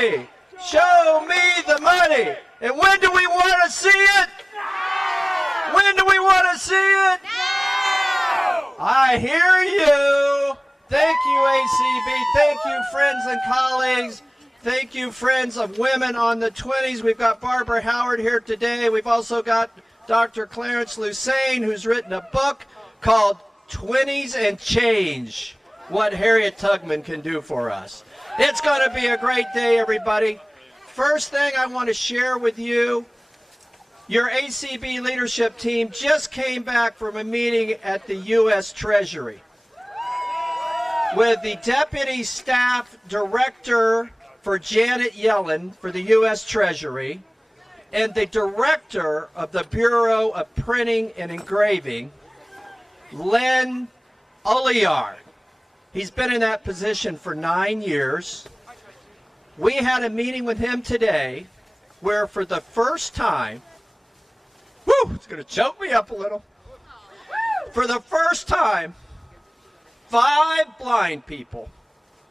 money. Show me the money. And when do we want to see it? Now! When do we want to see it? Now! I hear you. Thank you, ACB. Thank you, friends and colleagues. Thank you, friends of women on the 20s. We've got Barbara Howard here today. We've also got Dr. Clarence Lusane, who's written a book called 20s and Change, What Harriet Tubman Can Do for Us. It's going to be a great day, everybody. First thing I want to share with you, your ACB leadership team just came back from a meeting at the US Treasury with the Deputy Staff Director for Janet Yellen for the US Treasury and the Director of the Bureau of Printing and Engraving, Len Oliard. He's been in that position for 9 years. We had a meeting with him today where for the first time, it's going to choke me up a little. For the first time, 5 blind people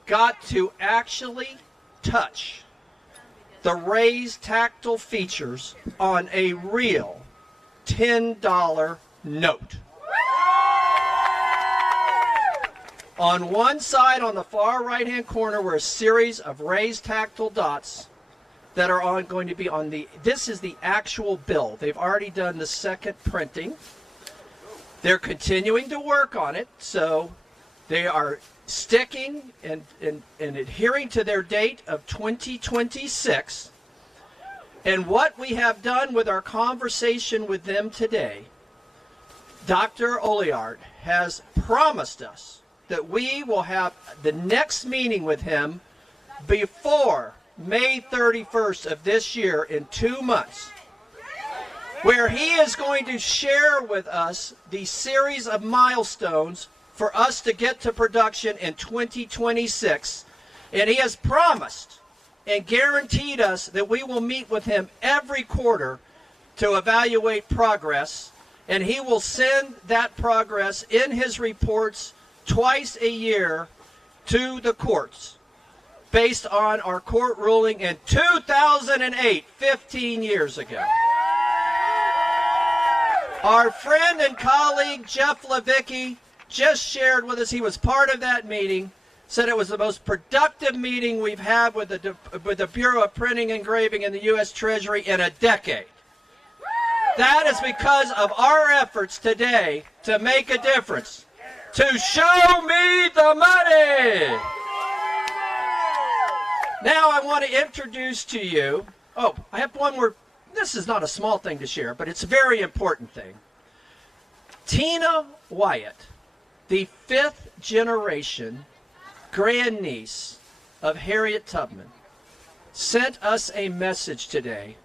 got to actually touch the raised tactile features on a real $10 note. On one side, on the far right-hand corner, were a series of raised tactile dots that are going to be on this is the actual bill. They've already done the second printing. They're continuing to work on it, so they are sticking and adhering to their date of 2026. And what we have done with our conversation with them today, Dr. Oliard has promised us that we will have the next meeting with him before May 31st of this year in 2 months, where he is going to share with us the series of milestones for us to get to production in 2026. And he has promised and guaranteed us that we will meet with him every quarter to evaluate progress, and he will send that progress in his reports twice a year to the courts based on our court ruling in 2008, 15 years ago. Our friend and colleague Jeff Levicki just shared with us, he was part of that meeting, said it was the most productive meeting we've had with the Bureau of Printing and Engraving in the US Treasury in a decade. That is because of our efforts today to make a difference. To show me the money. Now I want to introduce to you, I have one more, this is not a small thing to share, but it's a very important thing. Tina Wyatt, the 5th generation grandniece of Harriet Tubman, sent us a message today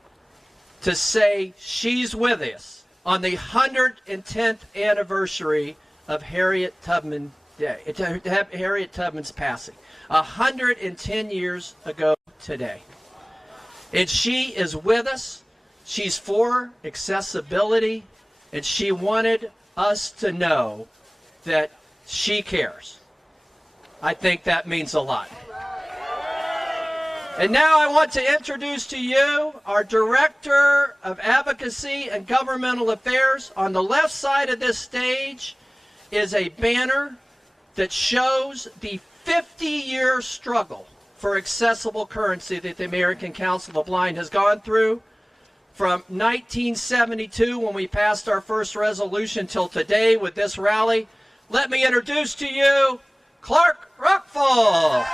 to say she's with us on the 110th anniversary of Harriet Tubman Day, Harriet Tubman's passing, 110 years ago today. And she is with us. She's for accessibility, and she wanted us to know that she cares. I think that means a lot. And now I want to introduce to you our Director of Advocacy and Governmental Affairs. On the left side of this stage is a banner that shows the 50-year struggle for accessible currency that the American Council of the Blind has gone through from 1972, when we passed our first resolution, till today with this rally. Let me introduce to you Clark Rockfall.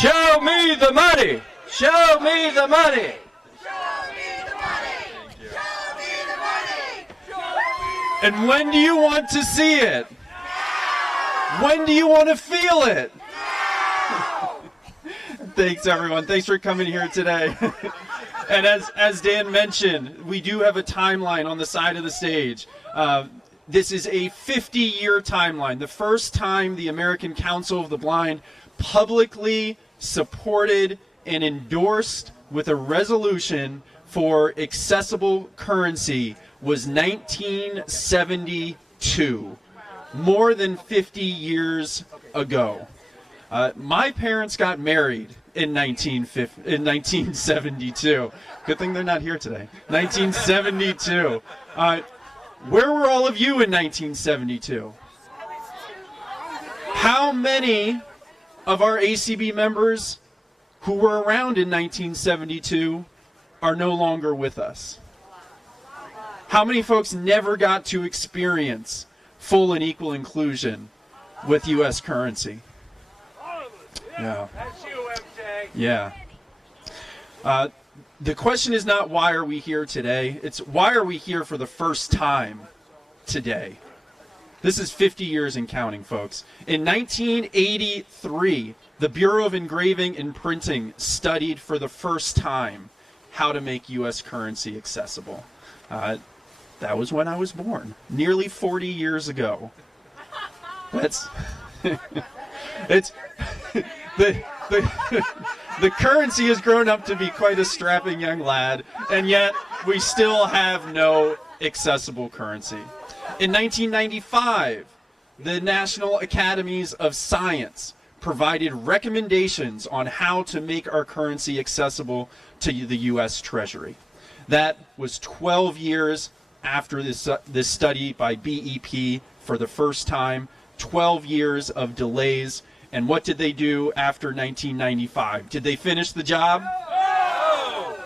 Show me the money. Show me the money. And when do you want to see it? Now! When do you want to feel it? Now! Thanks, everyone. Thanks for coming here today. And as Dan mentioned, we do have a timeline on the side of the stage. This is a 50-year timeline. The first time the American Council of the Blind publicly supported and endorsed with a resolution for accessible currency was 1972, more than 50 years ago. My parents got married in 1972. Good thing they're not here today. 1972. Where were all of you in 1972? How many of our ACB members who were around in 1972 are no longer with us? How many folks never got to experience full and equal inclusion with U.S. currency? Yeah. That's you, MJ. Yeah. The question is not why are we here today, it's why are we here for the first time today? This is 50 years and counting, folks. In 1983, the Bureau of Engraving and Printing studied for the first time how to make U.S. currency accessible. That was when I was born, nearly 40 years ago. That's it's the currency has grown up to be quite a strapping young lad, and yet we still have no accessible currency. In 1995, the National Academies of Science provided recommendations on how to make our currency accessible to the US Treasury. That was 12 years after this study by BEP for the first time, 12 years of delays. And what did they do after 1995? Did they finish the job? No!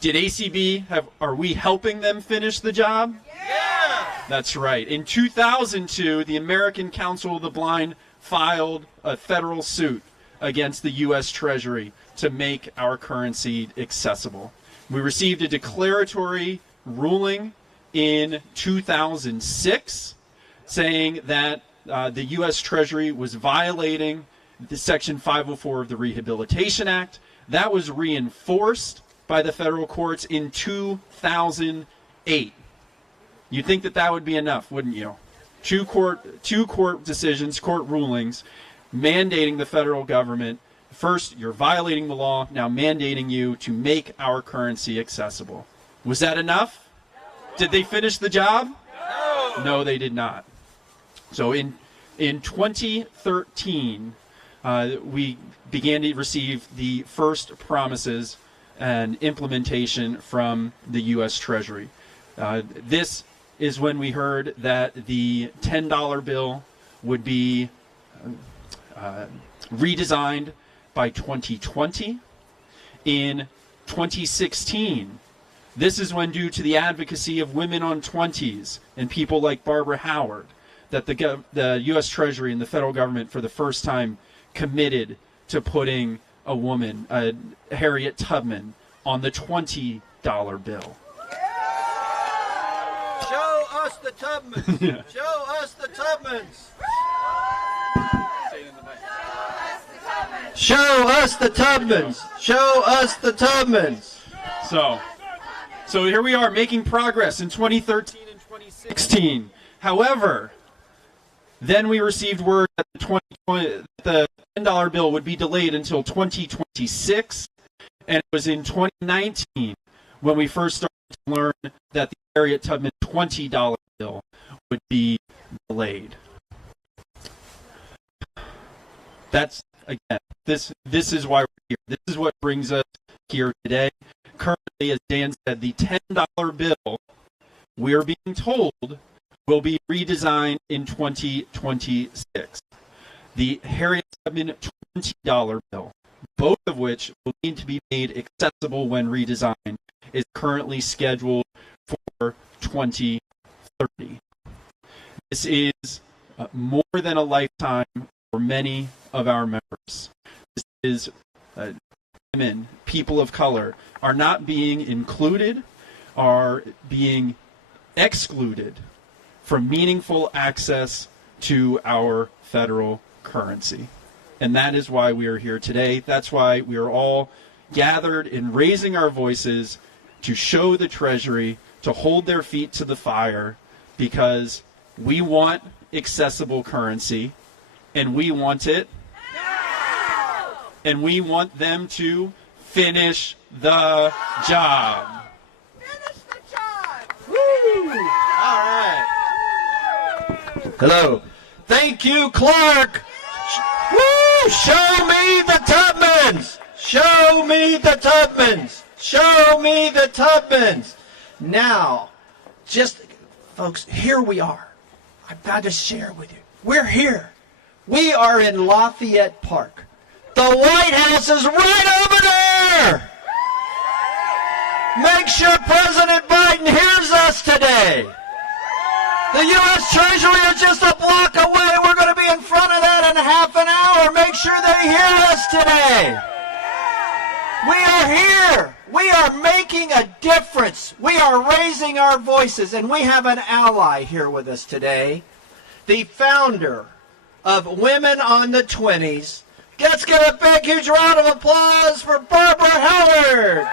Did ACB are we helping them finish the job? Yeah! That's right. In 2002, the American Council of the Blind filed a federal suit against the U.S. Treasury to make our currency accessible. We received a declaratory ruling in 2006 saying that the U.S. Treasury was violating the Section 504 of the Rehabilitation Act. That was reinforced by the federal courts in 2008. You'd think that that would be enough, wouldn't you? Two court decisions, court rulings, mandating the federal government. First, you're violating the law, now mandating you to make our currency accessible. Was that enough? Did they finish the job? No! No, they did not. So in 2013, we began to receive the first promises and implementation from the U.S. Treasury. This is when we heard that the $10 bill would be redesigned by 2020. In 2016, this is when, due to the advocacy of women on 20s and people like Barbara Howard, that the U.S. Treasury and the federal government for the first time committed to putting a woman, Harriet Tubman, on the $20 bill. Show us the Tubmans. Yeah. Show us the Tubmans. Show us the Tubmans. Show us the Tubmans. So here we are making progress in 2013 and 2016. However, then we received word that the $10 bill would be delayed until 2026, and it was in 2019 when we first started to learn that the Harriet Tubman $20 bill would be delayed. That's, again, this is why we're here. This is what brings us here today. Currently, as Dan said, the $10 bill, we're being told, will be redesigned in 2026. The Harriet Tubman $20 bill, both of which will need to be made accessible when redesigned, is currently scheduled for 2030. This is more than a lifetime for many of our members. This is women, people of color, are not being included, are being excluded from meaningful access to our federal currency. And that is why we are here today. That's why we are all gathered and raising our voices to show the Treasury to hold their feet to the fire, because we want accessible currency, and we want it now! And we want them to finish the job. Finish the job! Woo! All right. Hello. Thank you, Clark. Woo! Show me the Tubmans! Show me the Tubmans! Show me the Tubmans! Now, just, folks, here we are. I've got to share with you. We're here. We are in Lafayette Park. The White House is right over there! Make sure President Biden hears us today. The US Treasury is just a block away. We're going to be in front of that in half an hour. Make sure they hear us today. We are here. We are making a difference. We are raising our voices, and we have an ally here with us today. The founder of Women on the 20s. Let's give a big, huge round of applause for Barbara Howard.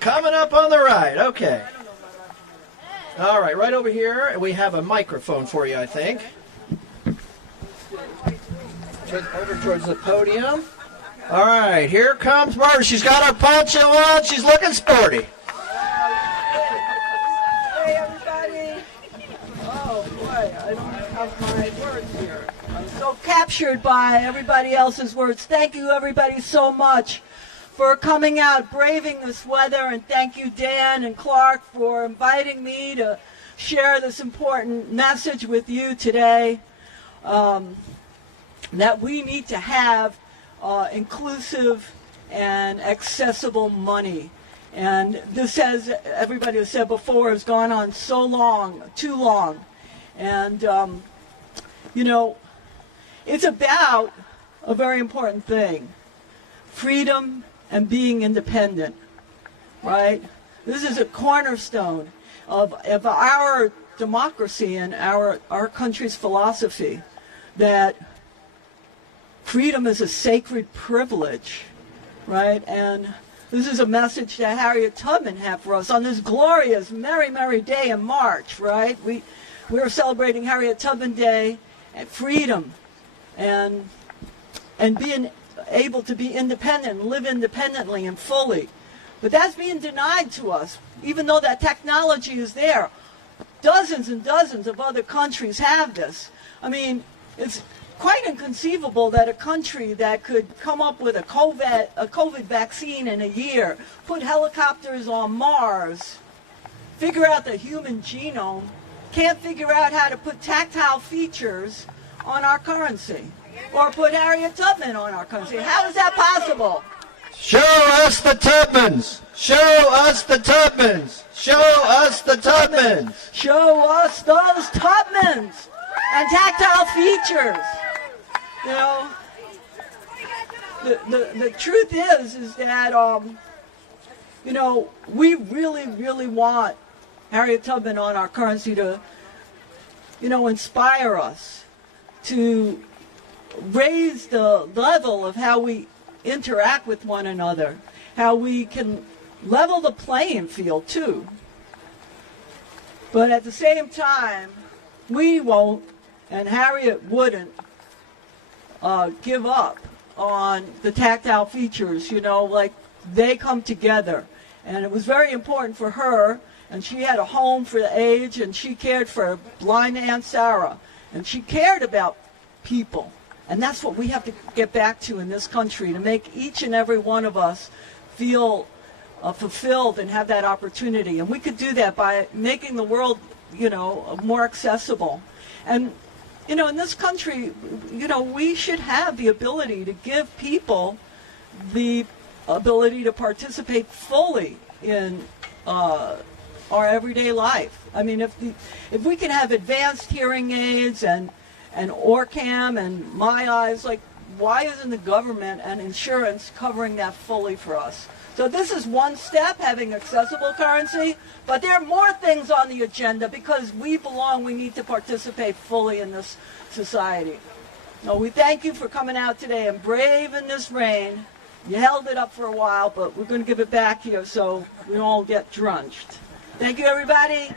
Coming up on the right, okay. All right, right over here, we have a microphone for you, I think. Over towards the podium. All right, here comes Barbara. She's got her poncho on. She's looking sporty. Hey, everybody. Oh, boy, I don't have my words here. I'm so captured by everybody else's words. Thank you, everybody, so much for coming out, braving this weather, and thank you, Dan and Clark, for inviting me to share this important message with you today, that we need to have inclusive and accessible money. And this, as everybody has said before, has gone on so long, too long. And, you know, it's about a very important thing, freedom and being independent, right? This is a cornerstone of our democracy and our country's philosophy, that freedom is a sacred privilege, right? And this is a message that Harriet Tubman had for us on this glorious, merry, merry day in March, right? We're celebrating Harriet Tubman Day and freedom and being able to be independent and live independently and fully. But that's being denied to us, even though that technology is there. Dozens and dozens of other countries have this. I mean, it's quite inconceivable that a country that could come up with a COVID vaccine in a year, put helicopters on Mars, figure out the human genome, can't figure out how to put tactile features on our currency, or put Harriet Tubman on our currency. How is that possible? Show us the Tubmans. Show us the Tubmans. Show us the Tubmans. Show us those Tubmans and tactile features. You know, the truth is that, you know, we really, really want Harriet Tubman on our currency to, you know, inspire us to raise the level of how we interact with one another, how we can level the playing field too. But at the same time, we won't, and Harriet wouldn't, give up on the tactile features, you know, like they come together. And it was very important for her, and she had a home for the aged, and she cared for blind Aunt Sarah, and she cared about people. And that's what we have to get back to in this country, to make each and every one of us feel fulfilled and have that opportunity. And we could do that by making the world, you know, more accessible. And, you know, in this country, you know, we should have the ability to give people the ability to participate fully in our everyday life. I mean, if we can have advanced hearing aids and ORCAM and My Eyes, like, why isn't the government and insurance covering that fully for us? So this is one step, having accessible currency, but there are more things on the agenda because we belong, we need to participate fully in this society. So we thank you for coming out today and braving this rain. You held it up for a while, but we're going to give it back here so we all get drenched. Thank you, everybody.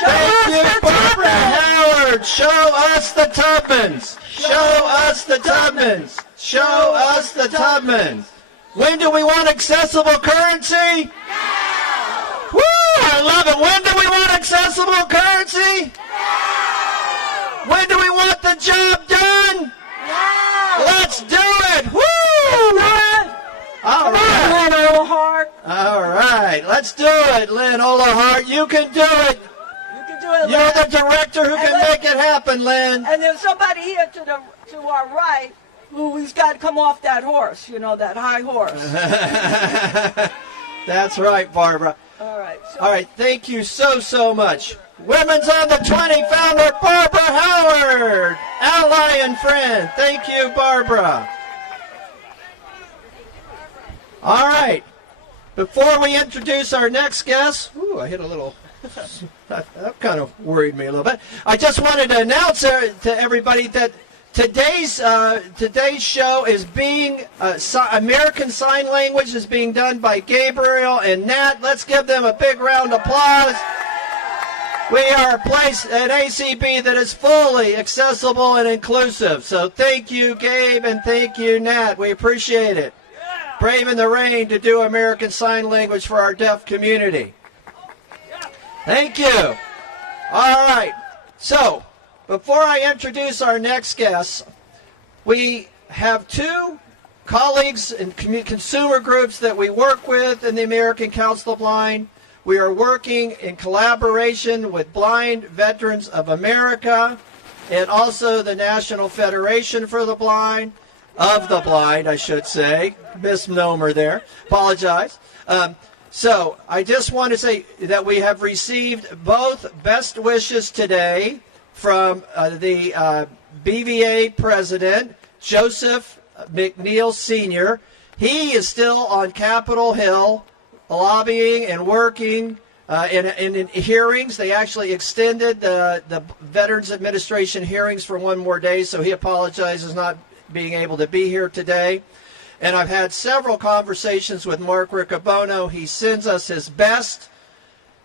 Thank you, Barbara Howard. Show us the Tubmans. Show us the Tubmans. Show us the Tubmans. When do we want accessible currency? Now! Woo! I love it. When do we want accessible currency? Now! the job done? Yeah. Let's do it! Woo! All Come right. on, Lynn Olahart. All right. Let's do it, Lynn Olahart. You can do it. You can do it, You're Lynn. the director who can make it happen, Lynn. And there's somebody here to our right who's got to come off that horse, that high horse. That's right, Barbara. All right. All right. Thank you so much. Women's on the 20 founder, Barbara Howard, ally and friend. Thank you, Barbara. All right. Before we introduce our next guest, I hit a little. That kind of worried me a little bit. I just wanted to announce to everybody that today's show is being American Sign Language is being done by Gabriel and Nat. Let's give them a big round of applause. We are a place at ACB that is fully accessible and inclusive. So thank you, Gabe, and thank you, Nat. We appreciate it. Braving the rain to do American Sign Language for our deaf community. Thank you. All right. So, before I introduce our next guest, we have two colleagues and consumer groups that we work with in the American Council of Blind. We are working in collaboration with Blind Veterans of America and also the National Federation for the Blind, I should say. Misnomer there. Apologize. So I just want to say that we have received both best wishes today from the BVA president, Joseph McNeil Sr. He is still on Capitol Hill lobbying and working in hearings. They actually extended the Veterans Administration hearings for one more day, so he apologizes not being able to be here today. And I've had several conversations with Mark Riccobono. He sends us his best.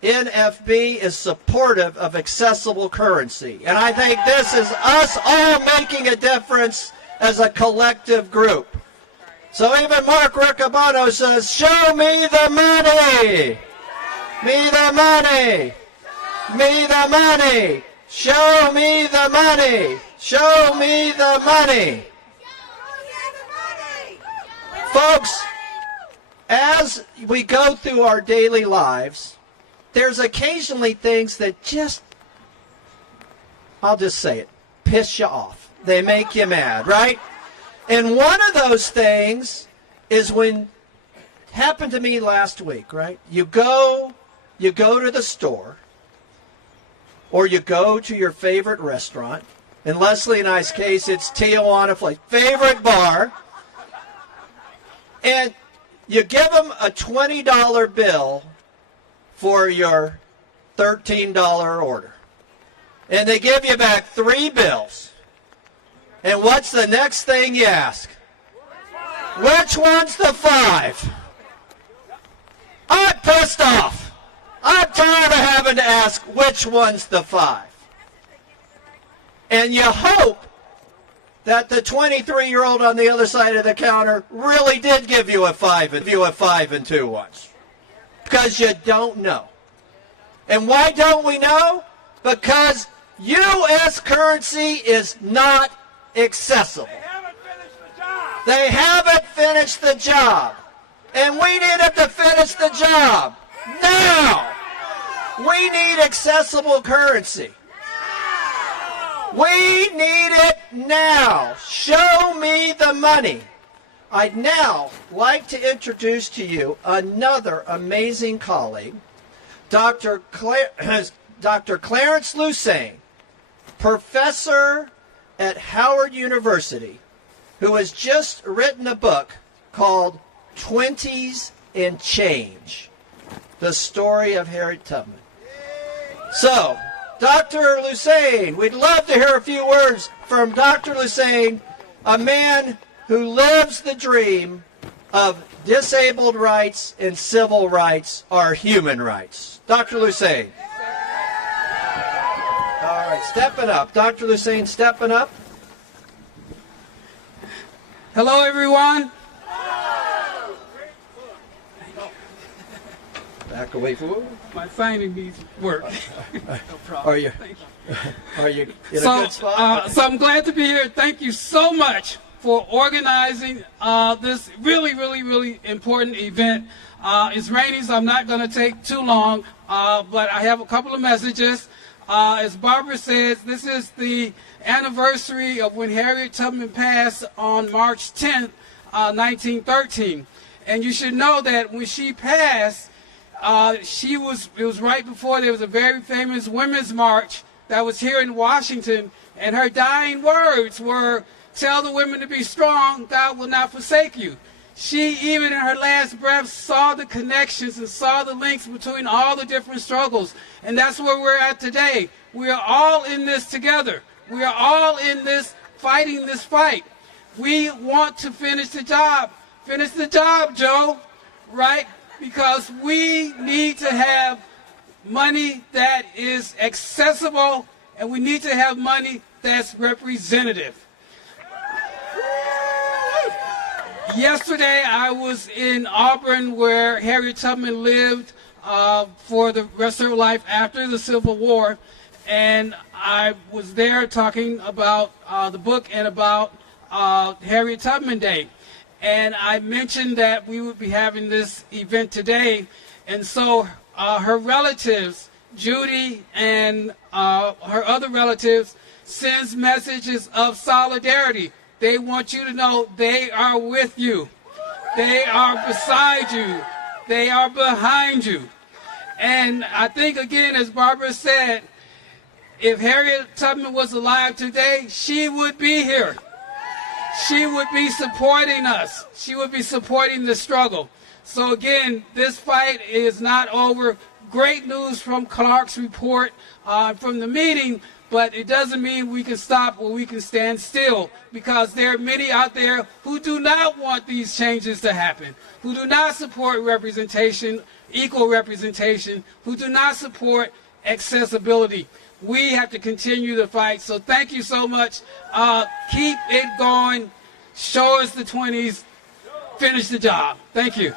NFB is supportive of accessible currency. And I think this is us all making a difference as a collective group. So even Mark Riccobono says, show me the money. Me the money. Me the money. Show me the money. Show me the money. Folks, as we go through our daily lives, there's occasionally things that just, I'll just say it, piss you off. They make you mad, right? And one of those things is when, happened to me last week, right? You go to the store, or you go to your favorite restaurant. In Leslie and I's case, it's Tijuana Flight, favorite bar. And you give them a $20 bill for your $13 order. And they give you back 3 bills. And what's the next thing you ask? Which one's the 5? I'm pissed off. I'm tired of having to ask which one's the 5. And you hope that the 23-year-old on the other side of the counter really did give you a 5 and 2 once. Because you don't know. And why don't we know? Because U.S. currency is not accessible. They haven't finished the job. And we need them to finish the job. Now! We need accessible currency. We need it now. Show me the money. I'd now like to introduce to you another amazing colleague, Dr. Clarence Lusane, professor at Howard University, who has just written a book called 20s and Change, the story of Harriet Tubman. So, Dr. Lusane, we'd love to hear a few words from Dr. Lusane, a man who lives the dream of disabled rights and civil rights are human rights. Dr. Lusane. All right, stepping up. Dr. Lusane, stepping up. Hello, everyone. Back back away from it. My signing needs work. No problem. Are you? Thank you. Are you in a So, good spot? so I'm glad to be here. Thank you so much for organizing this really important event. It's raining, so I'm not going to take too long, but I have a couple of messages. As Barbara says, this is the anniversary of when Harriet Tubman passed on March 10th, 1913. And you should know that when she passed, it was right before there was a very famous women's march that was here in Washington, and her dying words were, "Tell the women to be strong, God will not forsake you." She, even in her last breath, saw the connections and saw the links between all the different struggles. And that's where we're at today. We are all in this together. We are all in this, fighting this fight. We want to finish the job. Finish the job, Joe, right? Because we need to have money that is accessible, and we need to have money that's representative. Yesterday, I was in Auburn, where Harriet Tubman lived for the rest of her life after the Civil War, and I was there talking about the book and about Harriet Tubman Day. And I mentioned that we would be having this event today, and so her relatives, Judy and her other relatives, sends messages of solidarity. They want you to know they are with you. They are beside you. They are behind you. And I think, again, as Barbara said, if Harriet Tubman was alive today, she would be here. She would be supporting us. She would be supporting the struggle. So again, this fight is not over. Great news from Clark's report from the meeting, but it doesn't mean we can stop or we can stand still, because there are many out there who do not want these changes to happen, who do not support representation, equal representation, who do not support accessibility. We have to continue the fight. So thank you so much. Keep it going. Show us the 20s. Finish the job. Thank you.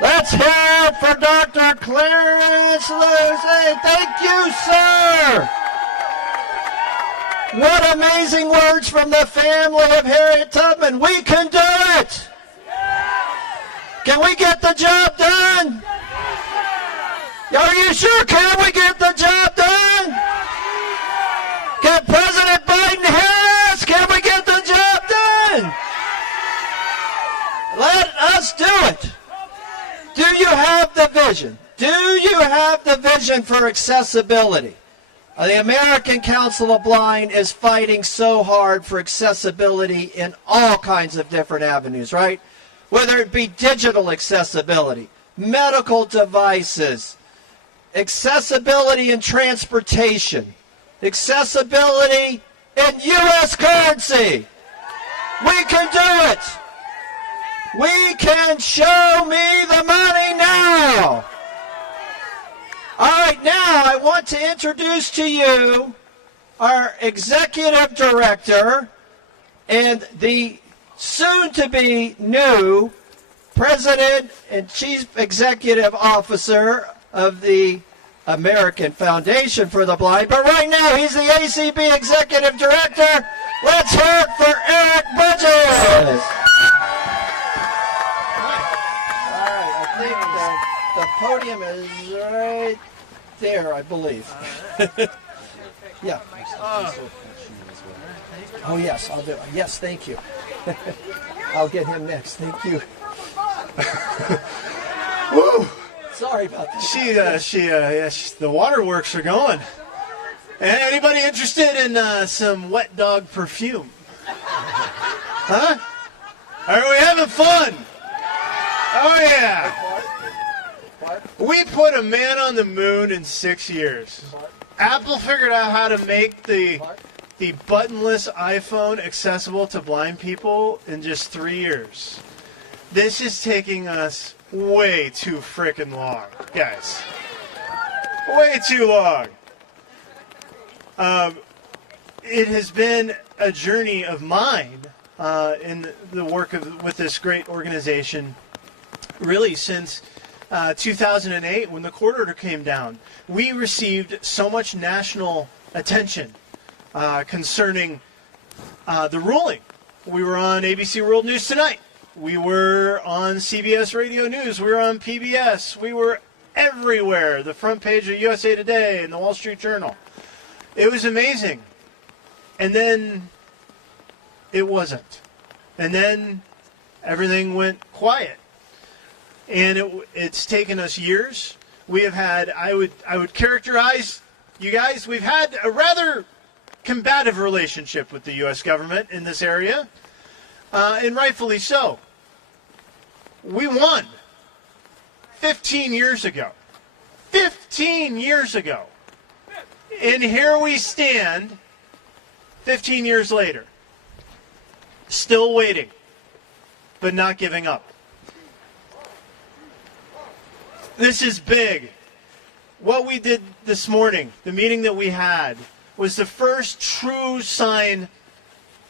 Let's hear it for Dr. Clarence Lusane. Thank you, sir. What amazing words from the family of Harriet Tubman. We can do it. Can we get the job done? Are you sure? Can we get the job done? Can President Biden hear us? Can we get the job done? Let us do it. Do you have the vision? Do you have the vision for accessibility? The American Council of Blind is fighting so hard for accessibility in all kinds of different avenues, right? Whether it be digital accessibility, medical devices, accessibility in transportation, accessibility in U.S. currency. We can do it. We can show me the money now. All right, now I want to introduce to you our executive director and the soon-to-be new president and chief executive officer of the American Foundation for the Blind. But right now, he's the ACB executive director. Let's hear it for Eric Bridges. The podium is right there, I believe. Yeah. Oh, yes, I'll do it. Yes, thank you. I'll get him next. Thank you. Woo! Sorry about that. The waterworks are going. Anybody interested in some wet dog perfume? Huh? Are we having fun? Oh, yeah. We put a man on the moon in 6 years. Apple figured out how to make the buttonless iPhone accessible to blind people in just 3 years. This is taking us way too frickin' long, guys. Way too long. It has been a journey of mine in the work with this great organization. really since 2008 when the court order came down. We received so much national attention concerning the ruling. We were on ABC World News Tonight. We were on CBS Radio News. We were on PBS. We were everywhere. The front page of USA Today and the Wall Street Journal. It was amazing. And then it wasn't. And then everything went quiet. And it's taken us years. We have had, I would characterize you guys, we've had a rather combative relationship with the U.S. government in this area, and rightfully so. We won 15 years ago. 15 years ago. And here we stand 15 years later, still waiting, but not giving up. This is big. What we did this morning, the meeting that we had, was the first true sign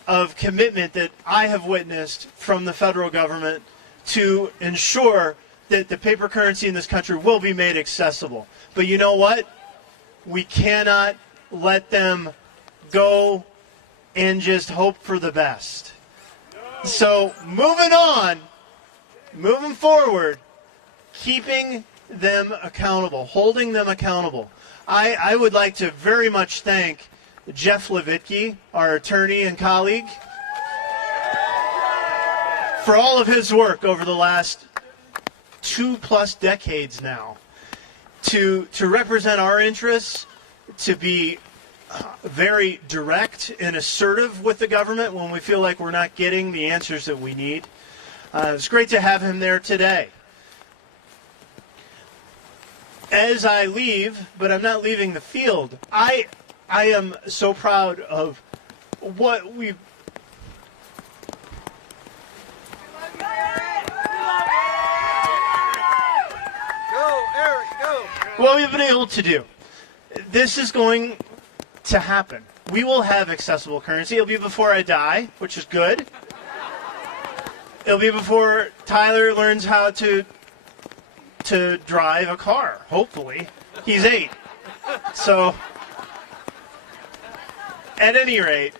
of commitment that I have witnessed from the federal government to ensure that the paper currency in this country will be made accessible. But you know what? We cannot let them go and just hope for the best. So moving on, moving forward, keeping them accountable, holding them accountable. I would like to very much thank Jeff Levitke, our attorney and colleague, for all of his work over the last 2+ decades now to represent our interests, to be very direct and assertive with the government when we feel like we're not getting the answers that we need. It's great to have him there today. As I leave, but I'm not leaving the field, I am so proud of what we've what we've been able to do. This is going to happen. We will have accessible currency. It'll be before I die, which is good. It'll be before Tyler learns how to drive a car, hopefully. He's 8. So, at any rate,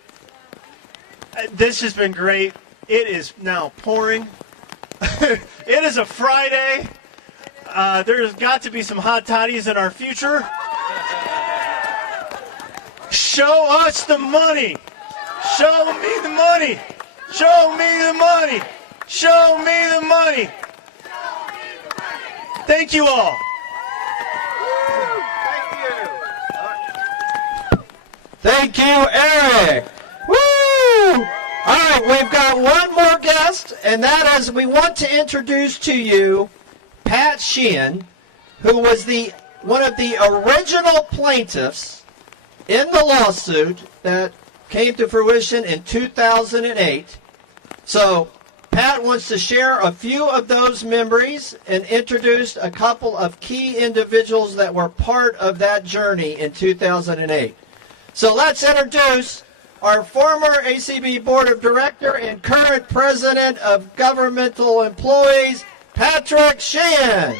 this has been great. It is now pouring. It is a Friday. There's got to be some hot toddies in our future. Show us the money. Show me the money. Show me the money. Show me the money. Thank you all. Thank you, Eric. Woo! All right, we've got one more guest, and that is we want to introduce to you Pat Sheehan, who was one of the original plaintiffs in the lawsuit that came to fruition in 2008. So Pat wants to share a few of those memories and introduce a couple of key individuals that were part of that journey in 2008. So let's introduce our former ACB Board of Director and current President of Governmental Employees, Patrick Sheehan.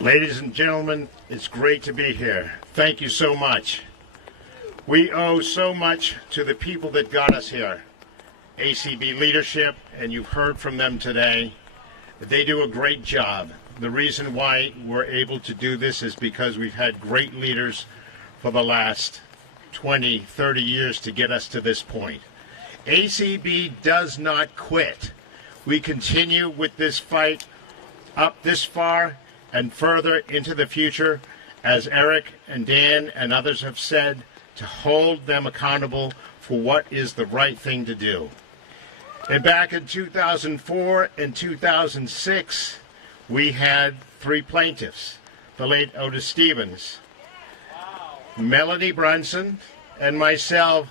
Ladies and gentlemen, it's great to be here. Thank you so much. We owe so much to the people that got us here. ACB leadership, and you've heard from them today. They do a great job. The reason why we're able to do this is because we've had great leaders for the last 20, 30 years to get us to this point. ACB does not quit. We continue with this fight up this far and further into the future, as Eric and Dan and others have said, to hold them accountable for what is the right thing to do. And back in 2004 and 2006, we had 3 plaintiffs, the late Otis Stevens, Melody Brunson, and myself,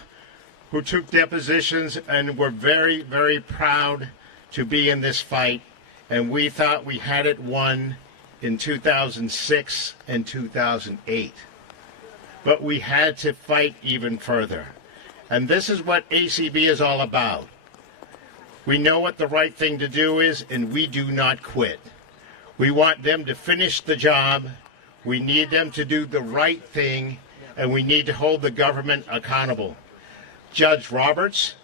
who took depositions and were very, very proud to be in this fight. And we thought we had it won in 2006 and 2008. But we had to fight even further. And this is what ACB is all about. We know what the right thing to do is, and we do not quit. We want them to finish the job. We need them to do the right thing, and we need to hold the government accountable. Judge Roberts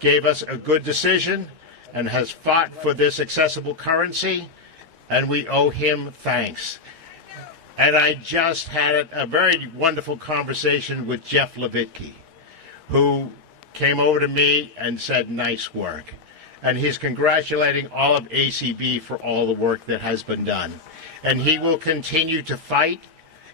gave us a good decision and has fought for this accessible currency, and we owe him thanks. And I just had a very wonderful conversation with Jeff Levitke, who came over to me and said, nice work. And he's congratulating all of ACB for all the work that has been done. And he will continue to fight.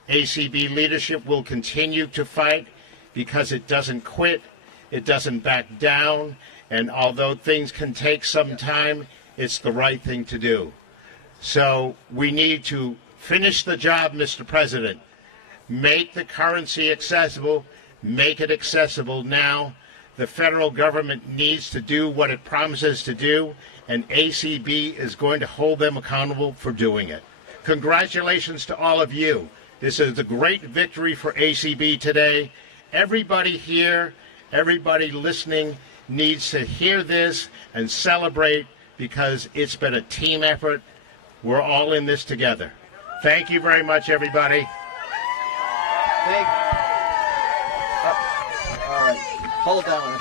ACB leadership will continue to fight because it doesn't quit, it doesn't back down, and although things can take some time, it's the right thing to do. So we need to finish the job, Mr. President. Make the currency accessible, make it accessible now. The federal government needs to do what it promises to do, and ACB is going to hold them accountable for doing it. Congratulations to all of you. This is a great victory for ACB today. Everybody here, everybody listening needs to hear this and celebrate because it's been a team effort. We're all in this together. Thank you very much, everybody. All right. Hold down.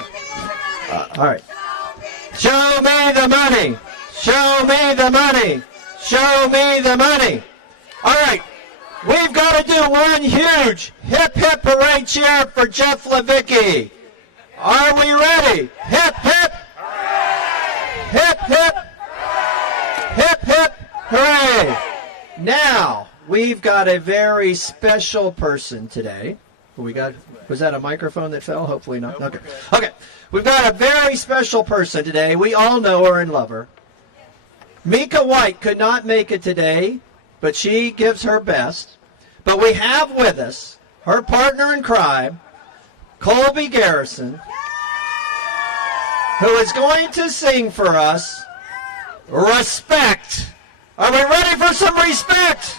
All right. Show me the money. Show me the money. Show me the money. All right. We've got to do one huge hip hip hooray cheer for Jeff Levitke. Are we ready? Hip hip. Hip hip. Hip hip hooray. Now, we've got a very special person today. Was that a microphone that fell? Hopefully not. Okay. Okay. We've got a very special person today. We all know her and love her. Mika White could not make it today, but she gives her best. But we have with us her partner in crime, Colby Garrison, who is going to sing for us Respect. Are we ready for some respect?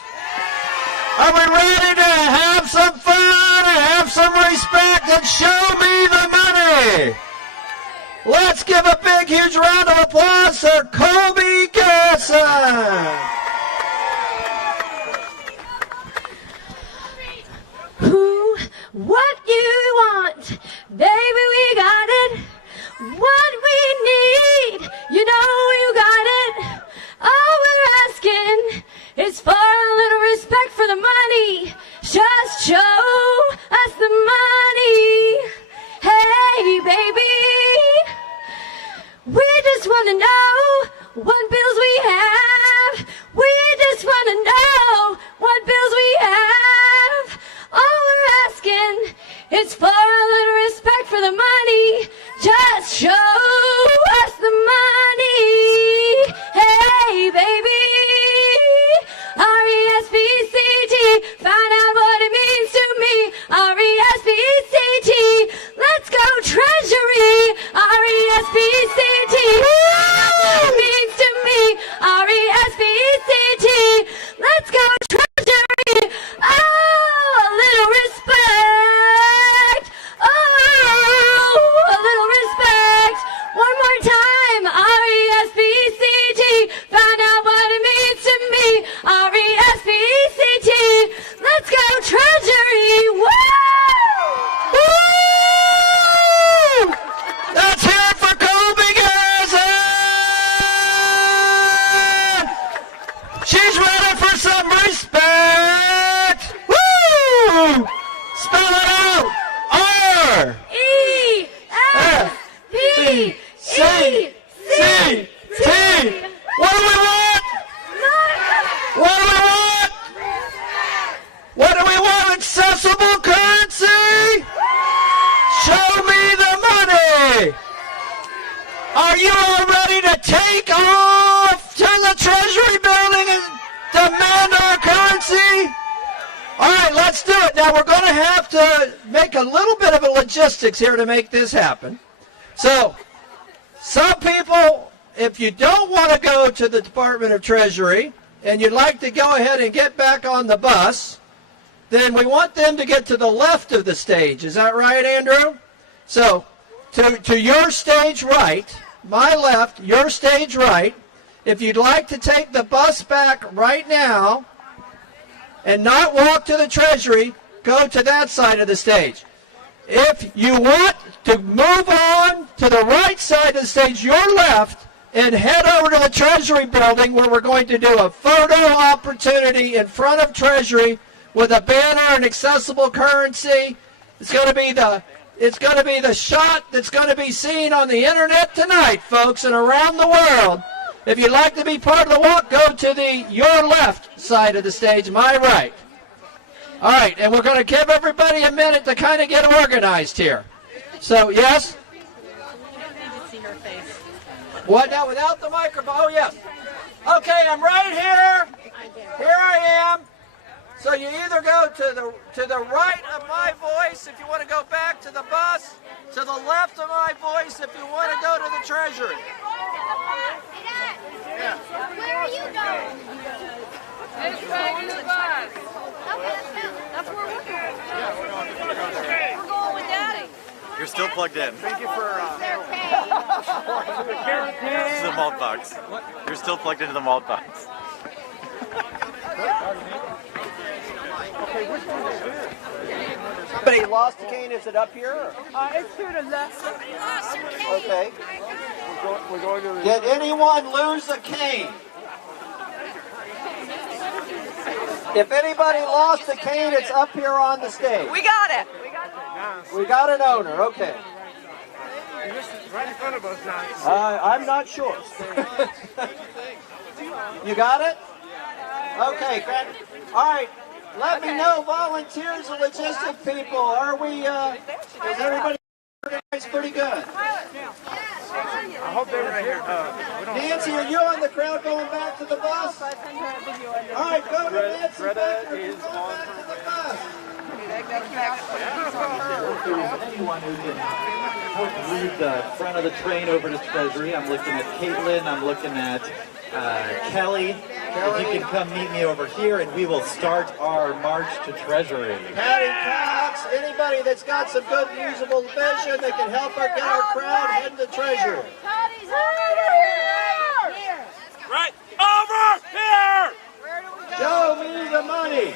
Are we ready to have some fun and have some respect and show me the money? Let's give a big, huge round of applause for Colby Garrison. Who, what you want, baby, we got it. What we need, you know you got it. All we're asking is for a little respect for the money. Just show us the money. Hey, baby, we just want to know what bills we have. We just want to know what bills we have. All we're asking is for a little respect for the money. Just show us the money. Hey, baby. R-E-S-P-C-T. Find out what it means to me. R-E-S-P-C-T. Let's go, Treasury. R-E-S-P-C-T. What it means to me. R-E-S-P-C-T. Let's go, Treasury. Oh, a little respect. Oh, a little respect. One more time. R-E-S-P-C-T. Find out what it means to me. R-E-S-P-C-T. Let's go, Treasury. Woo! Woo! Let's hear it for Colby Garrison! She's ready for some respect! Woo! Spell it out! R-E-S-P-C-T! What do we want? What do we want? What do we want? Accessible currency? Show me the money! Are you all ready to take off to the Treasury building and demand our currency? All right, let's do it. Now, we're going to have to make a little bit of a logistics here to make this happen. So, some people, if you don't want to go to the Department of Treasury and you'd like to go ahead and get back on the bus, then we want them to get to the left of the stage. Is that right, Andrew? So, to your stage right, my left, your stage right, if you'd like to take the bus back right now and not walk to the Treasury, go to that side of the stage. If you want to move on to the right side of the stage, your left, and head over to the Treasury building where we're going to do a photo opportunity in front of Treasury with a banner and accessible currency. It's going to be the shot that's going to be seen on the internet tonight, folks, and around the world. If you'd like to be part of the walk, go to your left side of the stage, my right. All right, and we're going to give everybody a minute to kind of get organized here. So, yes? What now, without the microphone? Oh, yes. Okay, I'm right here. Here I am. So you either go to the right of my voice if you want to go back to the bus, to the left of my voice if you want to go to the Treasury. Yeah. Where are you going? It's back in the bus. Okay, that's where we're going. We're going with Daddy. You're still plugged in. Thank you for This is the malt box. You're still plugged into the malt box. Somebody lost a cane. Is it up here? It's to the left. Okay. Did anyone lose a cane? If anybody lost a cane, it's up here on the stage. We got it. We got an owner. Okay. Right in front of us now. I'm not sure. You got it? Okay, good. All right. Let me know, volunteers and logistic people. Are we, is everybody organized pretty good? I hope they were here. Nancy, are you on the crowd going back to the bus? All right, go to Nancy Baker. Is going back to the bus. Anyone who can help lead the front of the train over to Treasury. I'm looking at Caitlin, I'm looking at Kelly. If you can come meet me over here and we will start our march to Treasury. Patty Cox, anybody that's got some good usable vision that can help get our crowd head to Treasury. Patty's over here. Right over here! Show me the money.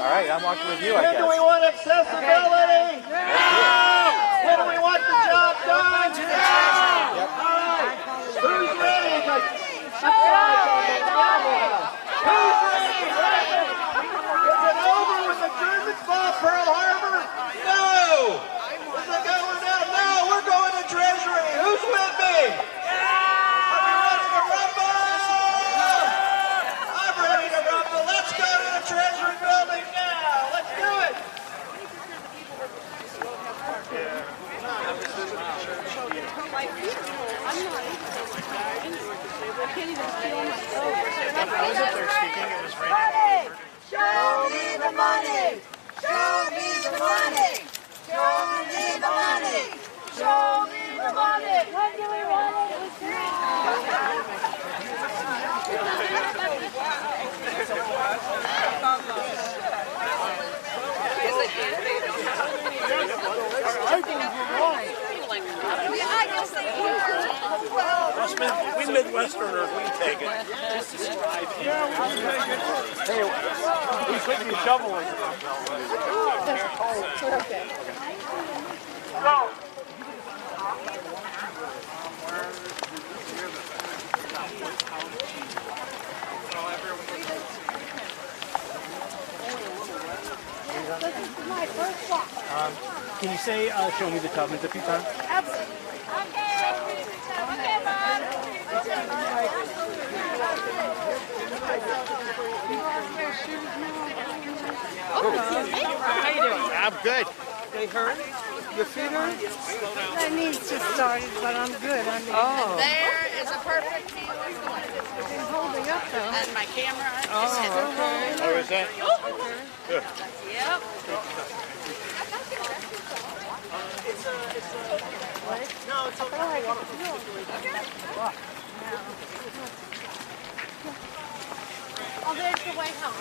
All right, I'm walking with you, I When guess. do we want accessibility? When do we want the job done? Yep. All right. Who's ready? Who's ready? Is it over with the Germans bomb Pearl Harbor? No. Is it going down? No, we're going to Treasury. Who's with me? Are we ready to rumble? I'm ready to rumble. Let's go to the Treasury building now. Let's do it. Show me the money! Show me the money! Show me the money! Show me the money! When do we want We Midwesterners, we take it. Yeah, we take it. Hey, we couldn't be shoveling. Okay. Go! This is my first walk. Can you say, show me the Tubmans a few times? Absolutely. Okay, Mom. How you doing? I'm good. They hurt? Your feet hurt? My knees just started, but I'm good. I mean, There is a perfect view. I'm holding up though. And my camera is Oh, hidden. okay. Oh, is that? Oh. Yep. No, it's okay. Oh, there's the way home.